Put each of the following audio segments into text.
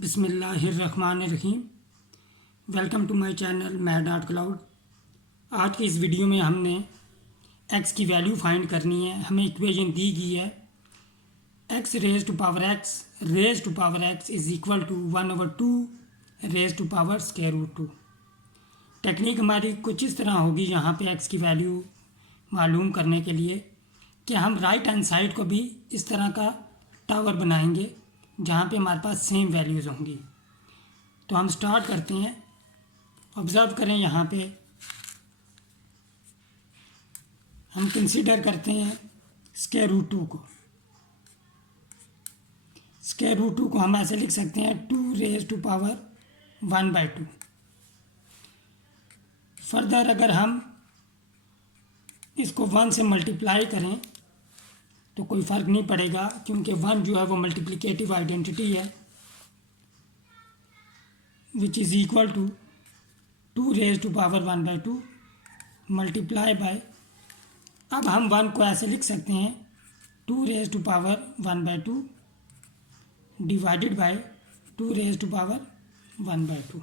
बिस्मिल्लाहिर्रहमानिर्रहीम। Welcome to my channel mad art cloud. आज की इस वीडियो में हमने x की वैल्यू फाइंड करनी है। हमें इक्वेशन दी गई है x raise to power x is equal to 1/2 raise to power square root 2। Technique हमारी कुछ इस तरह होगी यहाँ पे x की वैल्यू मालूम करने के लिए कि हम राइट हैंड साइड को भी इस तरह का टावर बनाएंगे जहाँ पे हमारे पास सेम वैल्यूज़ होंगी। तो हम स्टार्ट करते हैं। ऑब्ज़र्व करें, यहाँ पे हम कंसीडर करते हैं स्क्वायर रूट 2 को। स्क्वायर रूट 2 को हम ऐसे लिख सकते हैं 2 रेज टू पावर 1/2। फर्दर अगर हम इसको 1 से मल्टीप्लाई करें तो कोई फ़र्क नहीं पड़ेगा, क्योंकि 1 जो है वो मल्टीप्लिकेटिव आइडेंटिटी है, which is equal to 2 raise to power 1/2 multiply by. अब हम 1 को ऐसे लिख सकते हैं 2 raise to power 1/2 divided by 2 raise to power 1/2।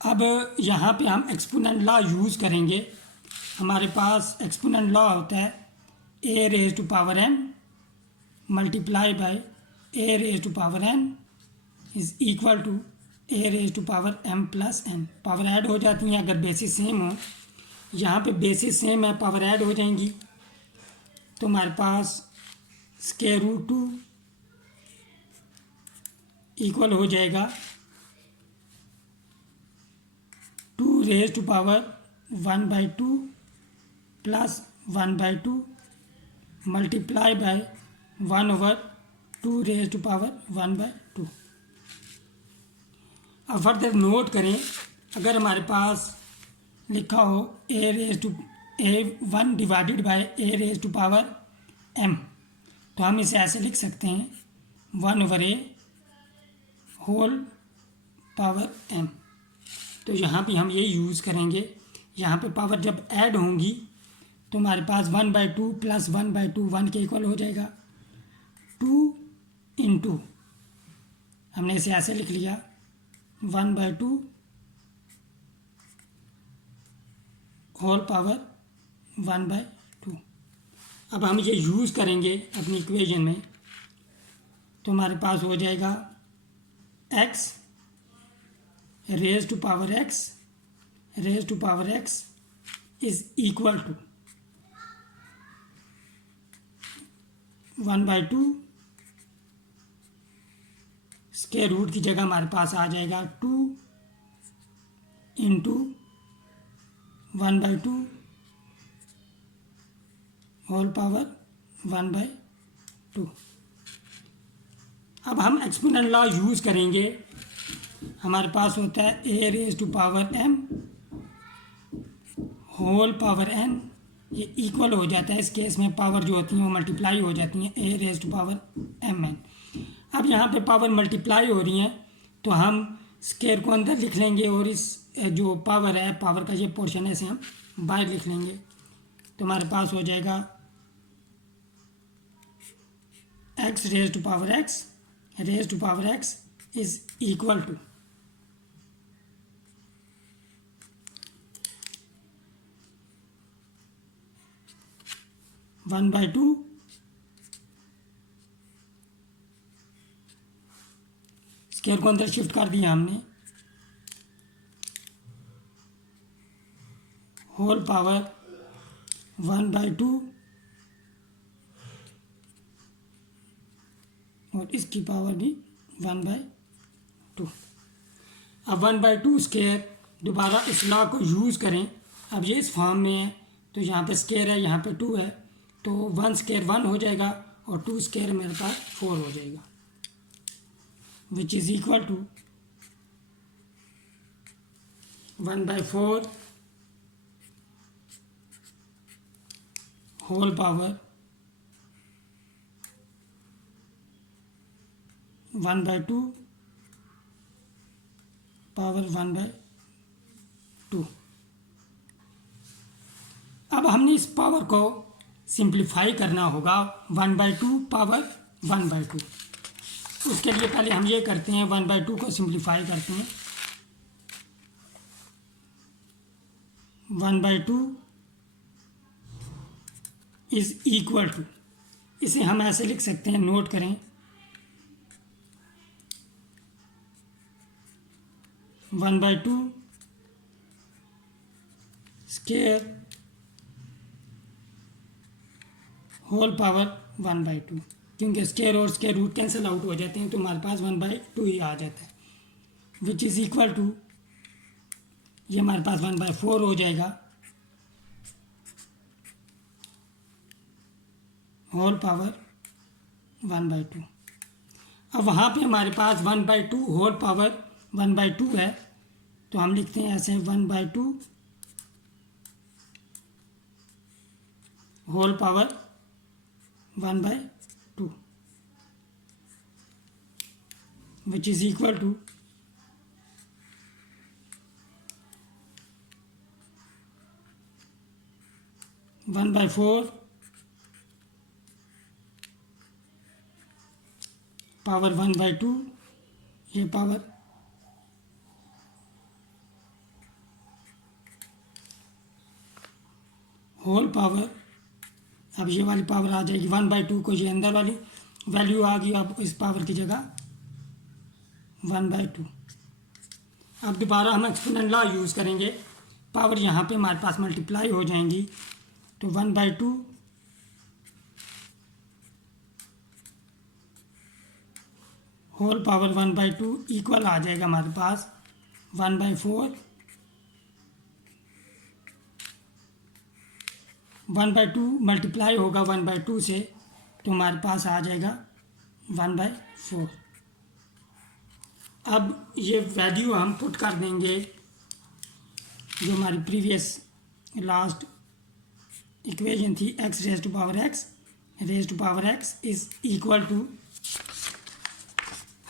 अब यहाँ पे हम एक्सपोनेंट लॉ यूज़ करेंगे। हमारे पास एक्सपोनेंट लॉ होता है a raise to power n multiply by a raise to power n is equal to a raise to power m plus n। Power add हो जाती हैं अगर बेसिस सेम हो। यहाँ पे बेसिस सेम है, पावर ऐड हो जाएंगी तो हमारे पास स्क्वायर रूट 2 इक्वल हो जाएगा 2 raise to power 1/2 plus 1/2 multiply by 1/2 raise to power 1/2। अब फर्दर नोट करें, अगर हमारे पास लिखा हो a1 divided by a raise to power m, तो हम इसे ऐसे लिख सकते हैं 1/a होल पावर m। तो यहाँ पे हम ये यूज़ करेंगे। यहाँ पे पावर जब ऐड होंगी तो हमारे पास 1/2 प्लस 1/2 1 के इक्वल हो जाएगा। 2 इंटू हमने इसे ऐसे लिख लिया 1/2 होल पावर 1/2। अब हम ये यूज़ करेंगे अपनी इक्वेशन में, तो हमारे पास हो जाएगा x raise to power x is equal to 1/2 square root की जगह हमारे पास आ जाएगा 2 इंटू 1/2 होल पावर 1/2। अब हम एक्सपोनेंट लॉ यूज़ करेंगे। हमारे पास होता है a raise to power m whole power n, ये इक्वल हो जाता है। इस केस में पावर जो होती हैं वो मल्टीप्लाई हो जाती हैं a raise to power mn। अब यहाँ पे पावर मल्टीप्लाई हो रही हैं तो हम स्क्वायर को अंदर लिख लेंगे और इस जो पावर है, पावर का ये पोर्शन है, इसे हम बाहर लिख लेंगे। तो हमारे पास हो जाएगा x raise to power x is equal to 1/2 square को अंदर शिफ्ट कर दिया हमने होल पावर 1/2 और इसकी पावर भी 1/2। अब 1/2 स्क्वायर दोबारा इस लॉ को यूज़ करें। अब ये इस फॉर्म में है तो यहाँ पे स्क्वायर है, यहाँ पे 2 है, तो 1 स्क्वायर 1 हो जाएगा और 2 स्क्वायर मेरे पास 4 हो जाएगा, which is equal to 1/4 whole power 1/2 power 1/2। अब हमने इस पावर को सिंप्लीफाई करना होगा 1/2 पावर 1/2। उसके लिए पहले हम ये करते हैं 1/2 को सिंप्लीफाई करते हैं। 1/2 इज इक्वल टू, इसे हम ऐसे लिख सकते हैं, नोट करें, 1/2 स्क्वायर होल पावर 1/2, क्योंकि स्क्वायर और स्क्वायर रूट कैंसिल आउट हो जाते हैं तो हमारे पास 1/2 ही आ जाता है, विच इज़ इक्वल टू, ये हमारे पास 1/4 हो जाएगा, होल पावर 1/2। अब वहाँ पे हमारे पास 1/2 होल पावर 1/2 है, तो हम लिखते हैं ऐसे 1/2 whole power 1/2, which is equal to 1/4 power 1/2, ये पावर होल पावर, अब ये वाली पावर आ जाएगी 1/2 को, ये अंदर वाली वैल्यू आ गई, अब इस पावर की जगह 1/2। अब दोबारा हम एक्सपोनेंट लॉ यूज़ करेंगे, पावर यहाँ पे हमारे पास मल्टीप्लाई हो जाएंगी, तो 1/2 होल पावर 1/2 इक्वल आ जाएगा हमारे पास 1/4, 1/2 मल्टीप्लाई होगा 1/2 से, तो हमारे पास आ जाएगा 1/4। अब ये वैल्यू हम पुट कर देंगे जो हमारी प्रीवियस लास्ट इक्वेशन थी, x raise to power x is equal to,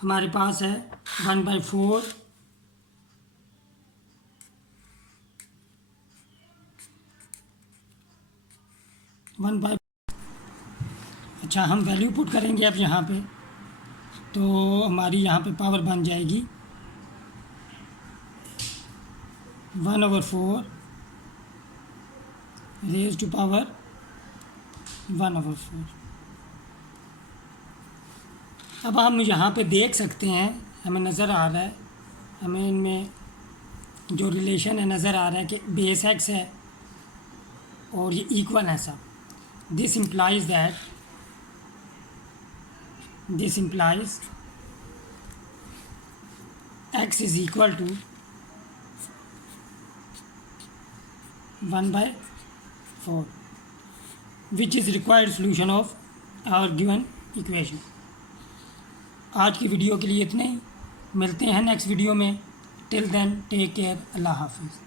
हमारे पास है 1/4 अच्छा, हम वैल्यू पुट करेंगे अब यहाँ पे, तो हमारी यहाँ पे पावर बन जाएगी 1/4 रेज टू पावर 1/4। अब हम यहाँ पे देख सकते हैं, हमें नज़र आ रहा है, हमें इनमें जो रिलेशन है नज़र आ रहा है कि बेस एक्स है और ये इक्वल है सब। This implies x is equal to 1/4, which is required solution of our given equation। आज की वीडियो के लिए इतना ही, मिलते हैं नेक्स्ट वीडियो में। टिल देन टेक केयर, अल्लाह हाफिज़।